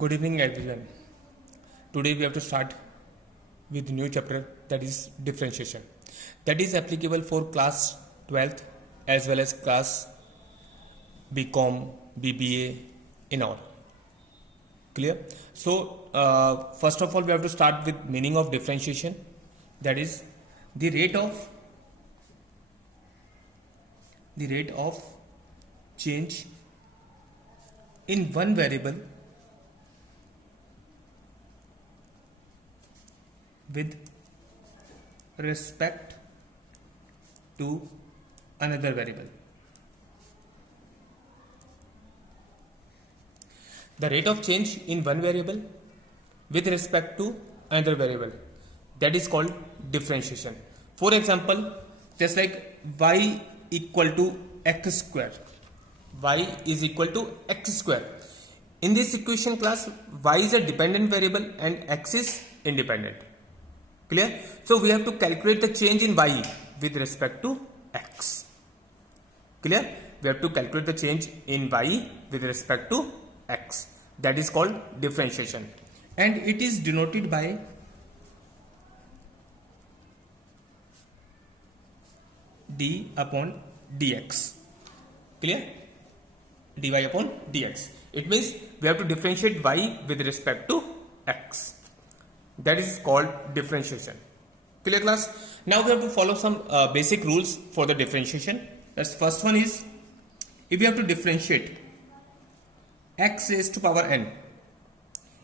Good evening, everyone. Today we have to start with new chapter, that is differentiation. That is applicable for class 12th as well as class BCom, BBA in all. Clear? So first of all we have to start with meaning of differentiation. That is the rate of change in one variable with respect to another variable. The rate of change in one variable with respect to another variable, that is called differentiation. For example, just like y equal to x square. Y is equal to x square. In this equation class, y is a dependent variable and x is independent. Clear? So we have to calculate the change in y with respect to x. Clear? We have to calculate the change in y with respect to x. That is called differentiation. And it is denoted by d upon dx. Clear? dy upon dx. It means we have to differentiate y with respect to x. That is called differentiation. Clear class? Now we have to follow some basic rules for the differentiation. That's first one is, if you have to differentiate x raised to power n,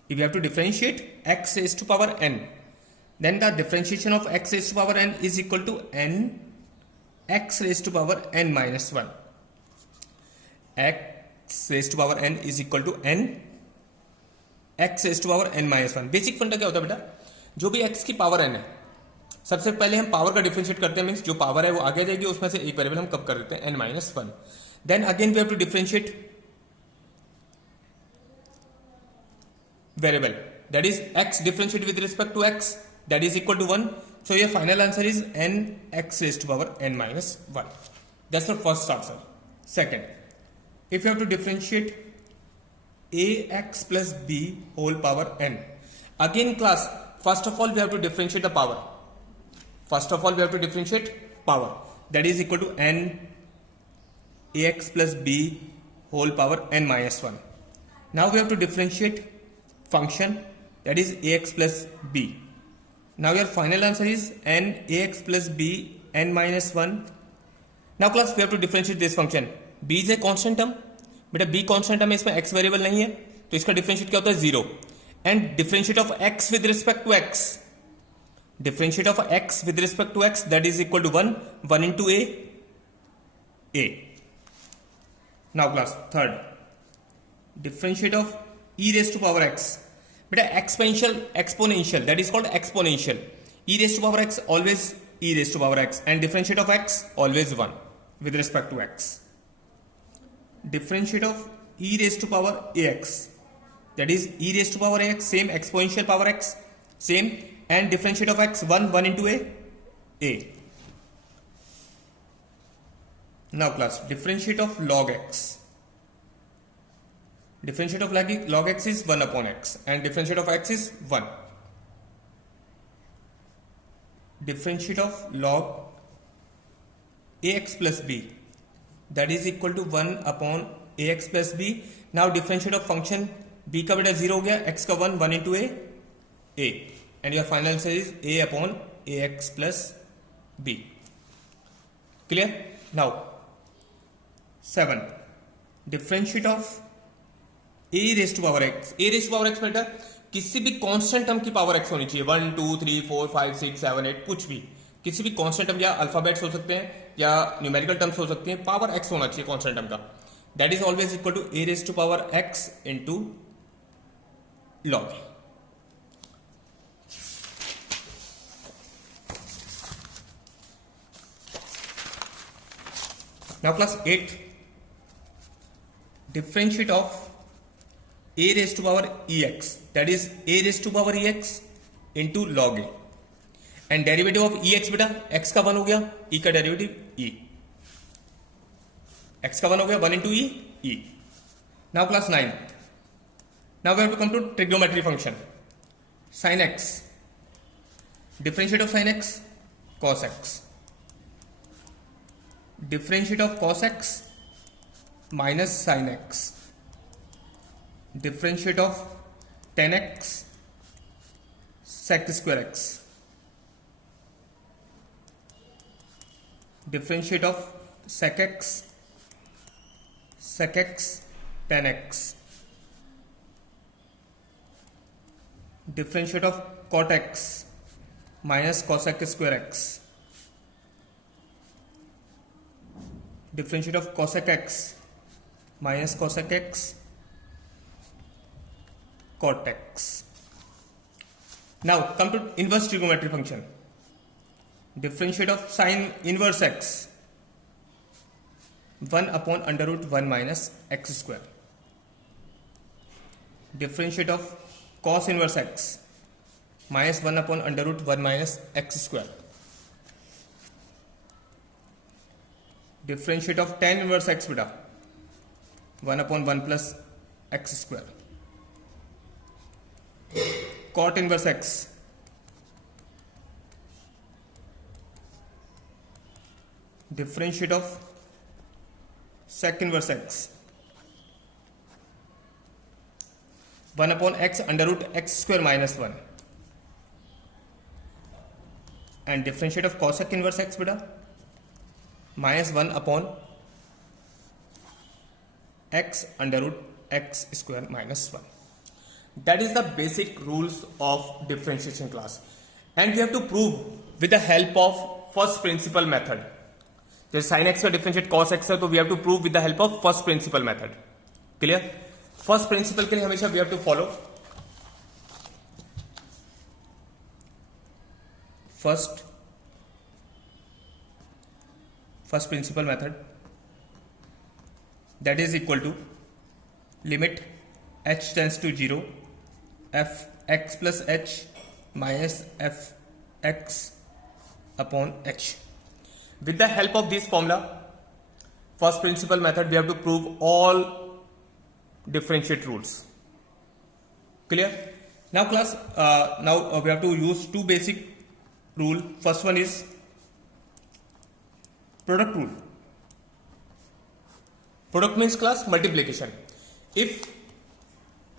if you have to differentiate x raised to power n, then the differentiation of x raised to power n is equal to n x raised to power n minus 1. x raised to power n is equal to n x raised to power n minus 1. Basic फंडा क्या होता है बेटा, जो भी x की power n है, सबसे पहले हम पावर का डिफरेंशिएट करते हैं, मींस जो पावर है वो आगे जाएगी, उसमें से एक वेरिएबल हम कब कर देते हैं n minus 1. Then again we have to differentiate variable, that is x differentiate with respect to x, that is equal to 1. So your final answer is n x raised to power n minus 1. That's your first answer. Second, if you have to differentiate ax plus b whole power n. Again class, first of all we have to differentiate the power. First of all we have to differentiate power, that is equal to n ax plus b whole power n minus 1. Now we have to differentiate function, that is ax plus b. Now your final answer is n ax plus b n minus 1. Now class, we have to differentiate this function. b is a constant term. बेटा b constant term है, इसमें x variable नहीं है, तो इसका differentiate क्या होता है 0. And differentiate of x with respect to x, differentiate of x with respect to x, that is equal to 1 into a. Now class third, differentiate of e raise to power x. बेटा exponential, that is called exponential. e raise to power x always e raise to power x, and differentiate of x always 1 with respect to x. Differentiate of e raised to power ax, that is e raised to power ax, same exponential power x, same, and differentiate of x 1 into a. Now class, differentiate of log x. Differentiate of log x is 1 upon x, and differentiate of x is 1. Differentiate of log ax plus b, that is equal to 1 upon ax plus b. Now differentiate of function b का बेटा 0 हो गया, x का 1 into a, and your final answer is a upon ax plus b. Clear? Now 7, differentiate of a raised to power x. a raised to power x बेटा किसी भी constant term की power x होनी चाहिए, 1 2 3 4 5 6 7 8, कुछ भी, किसी भी कांस्टेंट टर्म, या अल्फाबेट्स हो सकते हैं या न्यूमेरिकल टर्म्स हो सकती हैं, पावर x होना चाहिए कांस्टेंट टर्म का. That is always equal to a raise to power x into log. Now class 8, differentiate of a raise to power ex, that is a raise to power ex into log a. And derivative of e x, बेटा x का 1 हो गया, e का derivative e, x का 1 हो गया 1 into E. Now class 9, Now we have to come to trigonometry function. Sin x, differentiate of sin x, cos x. Differentiate of cos x minus sin x. Differentiate of tan x sec square x. Differentiate of sec x tan x. Differentiate of cot x minus cosec square x. Differentiate of cosec x minus cosec x cot x. Now come to inverse trigonometry function. Differentiate of sin inverse x, 1 upon under root 1 minus x square. Differentiate of cos inverse x minus 1 upon under root 1 minus x square. Differentiate of tan inverse x beta, 1 upon 1 plus x square. Cot inverse x, differentiate of sec inverse x, 1 upon x under root x square minus 1, and differentiate of cosec inverse x beta minus 1 upon x under root x square minus 1. That is the basic rules of differentiation class, and we have to prove with the help of first principle method. जैसे sin x का differentiate cos x है, तो we have to prove with the help of first principle method. Clear? First principle के लिए हमेशा we have to follow first principle method, that is equal to limit h tends to 0 f x plus h minus f x upon h. With the help of this formula, first principle method, we have to prove all differentiate rules. Clear? Now class, we have to use two basic rule. First one is product rule. Product means class multiplication. If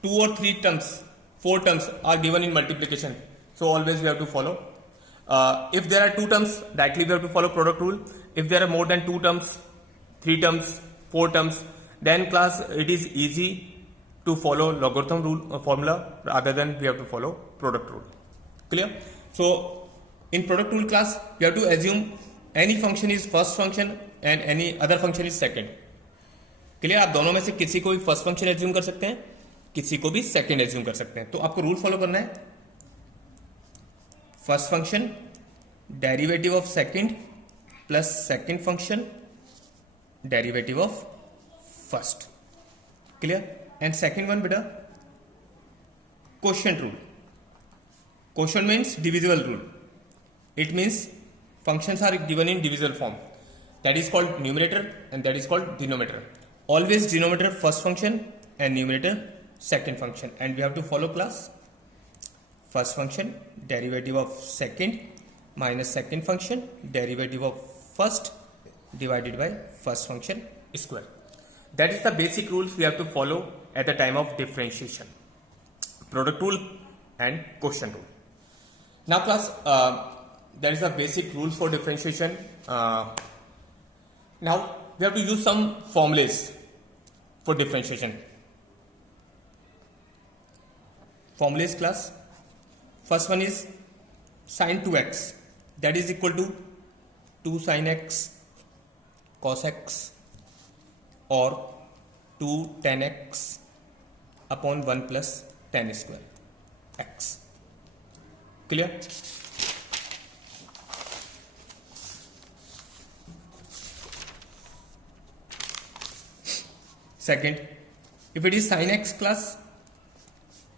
2 or 3 terms, 4 terms are given in multiplication, so always we have to follow. If there are 2 terms, directly we have to follow product rule. If there are more than 2 terms, 3 terms, 4 terms, then class it is easy to follow logarithm rule formula rather than we have to follow product rule. Clear? So in product rule class, we have to assume any function is first function and any other function is second. Clear? आप दोनों में से किसी को भी first function assume कर सकते हैं, किसी को भी सेकंड एज्यूम कर सकते हैं. तो आपको रूल फॉलो करना है. First function derivative of second plus second function derivative of first. Clear? And second one बेटा quotient rule. Quotient means divisible rule. It means functions are given in divisible form. That is called numerator and that is called denominator. Always denominator first function and numerator second function, and we have to follow class first function derivative of second minus second function derivative of first divided by first function square. That is the basic rules we have to follow at the time of differentiation. Product rule and quotient rule. Now class, that is the basic rules for differentiation. Now we have to use some formulas for differentiation. Formulas class. First one is sin 2x, that is equal to 2 sin x cos x or 2 tan x upon 1 plus tan square x. Clear? Second, if it is sin x class,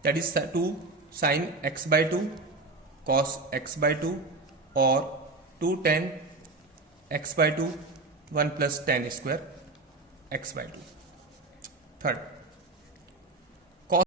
that is 2 sin x by 2 cos x by 2 or 2 tan x by 2 1 plus tan square x by 2. Third,